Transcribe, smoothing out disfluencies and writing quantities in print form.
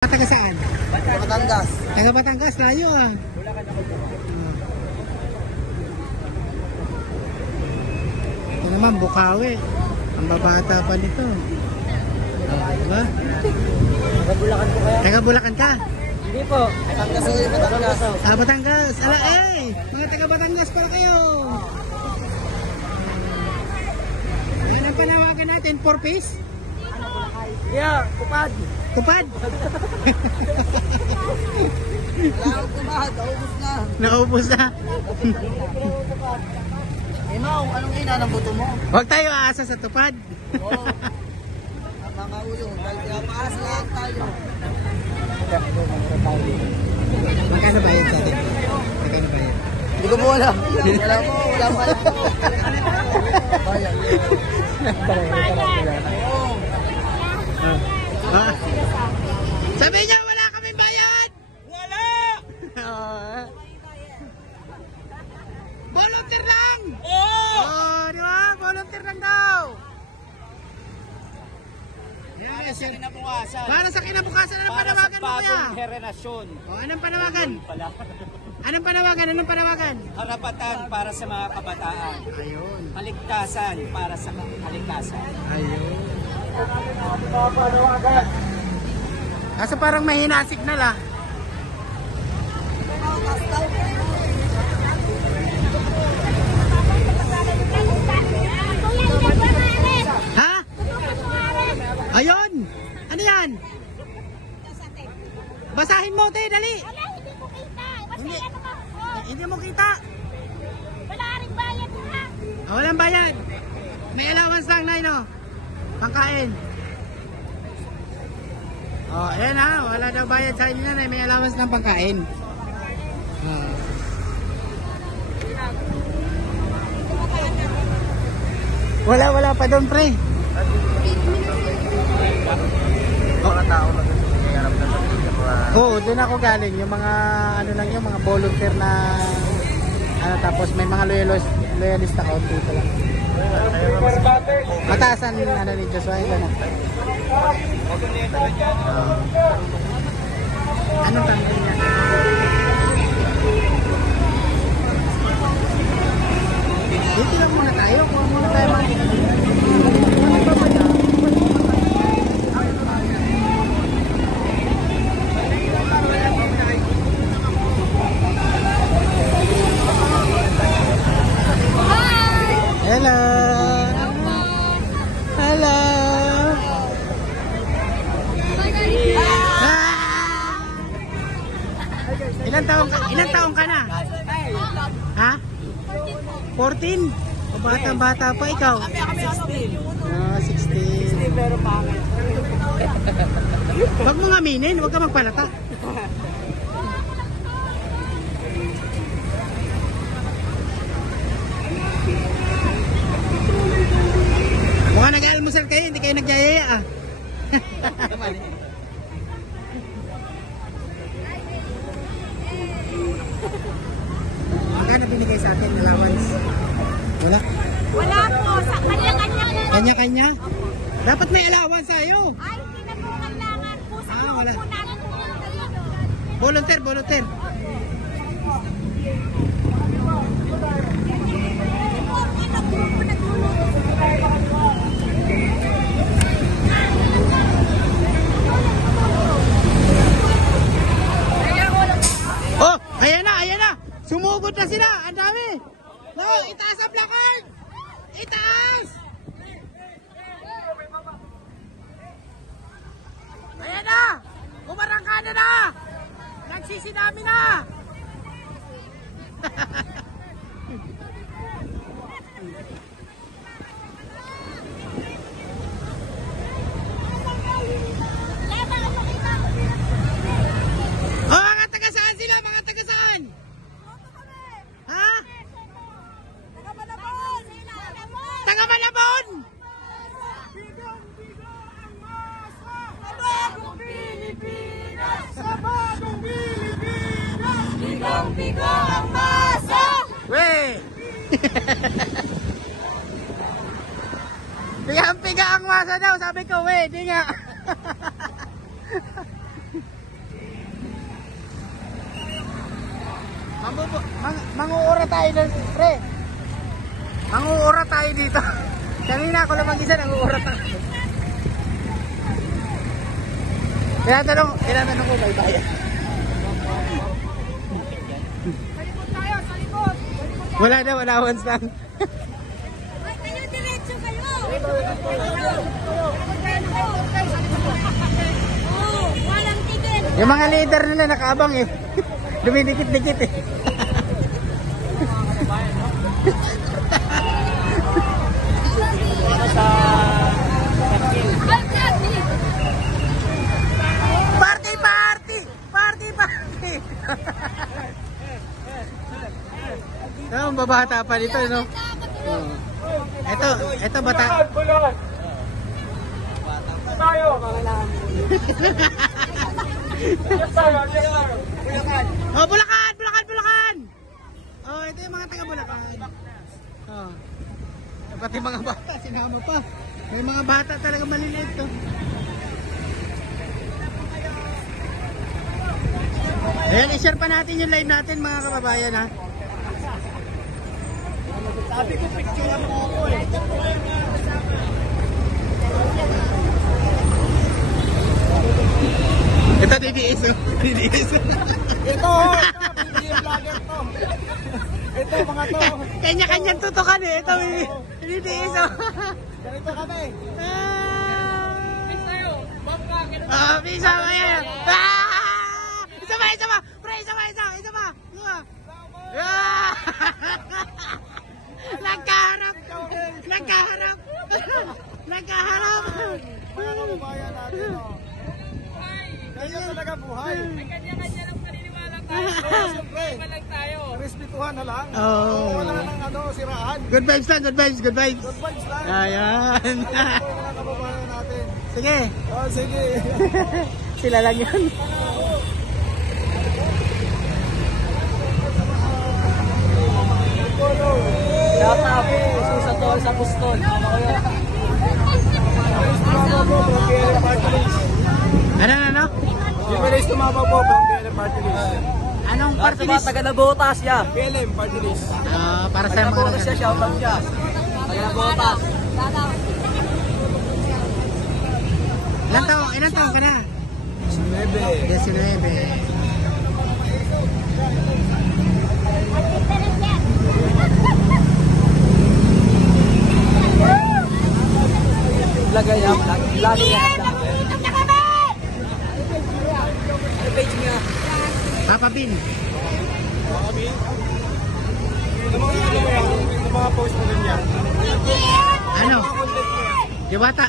Taga saan? Batangas. Taga Batangas, layo ah. Ito naman, Bukawi. Ang babata pa nito. Diba? Taga Bulacan po kaya? Taga Bulacan ka? Hindi po. Batangas ulit, Batangas. Ah, Batangas. Ala, mga taga Batangas pala kayo. Anong panawagan natin? 4 piece? Yeah, kupad. Tupad? Wala akong kumahad, naubos na. Naubos na. Mau, anong ina ng buto mo? Huwag tayo aasa sa tupad. Oo. Ang mga ulo, dahil kaya paas lahat tayo. Magkano ba yun sa atin? Magkano ba yun? Hindi ko mo alam. Wala mo, wala mo alam. Bayan. Oo. Ah. Sabi niya wala kaming bayad! Wala! Volunteer lang! Oo! Di ba? Volunteer lang daw! Para sa kinabukasan. Para sa kinabukasan, anong panawagan mo kuya? Para sa bagong henerasyon. Anong panawagan? Pala. Anong panawagan? Anong panawagan? Karapatan para sa mga kabataan. Ayun. Kaligtasan para sa kaligtasan. Ayun. Kaso parang mahina ang signal ah. Ha? Ayun! Ano yan? Basahin mo, te, dali! Wala, hindi ko kita. Basta Hindi. ano ba? Oh, Hindi mo kita. wala rin bayad ha. Walang bayad. May allowance lang na no? Pangkain. Ayan ha. Wala daw bayad sa inyo na. May allowance ng pangkain. Wala pa doon pre. Mga tao na nangyayarap na Oo, doon ako galing. Yung mga ano lang yung mga volunteer na ano, tapos may mga loyalista ko dito lang. Mataasan ano ni Joshua yun. Anong tanggal niya? Dito lang muna tayo. Kung muna tayo Hello! Hello! Ah! Ilang taong ka na? Ha? 14? O bata pa ikaw? 16. 16. Pero pangit. Huwag mong aminin, huwag ka magpalata. Mukhang nag-almusal kayo, hindi kayo nagyayaya ah. Magkano binigay sa atin allowance? Wala. Wala po. Sa kanya-kanya. Kanya-kanya? Dapat may allowance sa'yo. Ay, hindi na po kailangan po. Sa Wala. po namin po kayo. Volunteer. Oh, ayan na. Sumugod na sila. Ang dami. No, itaas ang placard. Itaas. Ayan na. Umarangkada na. Nagsisinami na. Oh, mga taga saan sila? Mga taga saan? Ha? Taga Malabon! Bigang-bigo ang masa! Wey! Pigang-piga ang masa daw, sabi ko, wey, di nga. Manguura tayo doon, pre. Manguura tayo dito. Kanina ako lang mag-isa, nanguura tayo. Tinatanong ko, may bayan. Wala na, wala once lang. Ay, kayo, diretso kayo. Oh, walang ticket. Yung mga leader nila nakaabang eh. Dumidikit-dikit eh. Party, party! Party, party! Ang babata pa dito, no? Ito bata. Oh, Bulacan! Bulacan! Bulacan! Oh, ito yung mga taga Bulacan. Oh. Pati mga bata, sinama pa. May mga bata talaga maliliit to. Ayan, i-share pa natin yung live natin mga kababayan ha. Sabi ko picture mo ako eh. Ito DDS oh. DDS. Ito, video vlogger to. Ito, mga to. Kanya-kanyang tutukan eh. Ito, DDS oh. Ganito kami. Pisa mo yan. Isa pa, isa pa. Pre, isa pa. Isa pa. Nagkaharap. Nagkaharap. Nagkaharap. Mga kababayan natin, oh. Ganyan talaga buhay. Kanya-kanya lang paniniwala tayo. Siyempre, respetuhan na lang. Oo. Wala nang siraan. Good vibes lang, good vibes, good vibes. Good vibes lang. Ayan. Ayan po mga kababayan natin. Sige. Oh, sige. Sila lang yan. Yatabi, susa to sa Puston. Ano? Yung bilis tumama po from PLM Party List. Anong party list? Taga Nabotas siya. PLM Party List. Para sa Taga mga Nabotas siya, shoutout siya. Taga Nabotas. Ilan taong ka na? 19. 19. Lagay niya. Lagay niya. Nandito na kami! Ano page niya? Papa Bin. Yung mga post mo rin yan. Ano? Content mo yan. Diwata.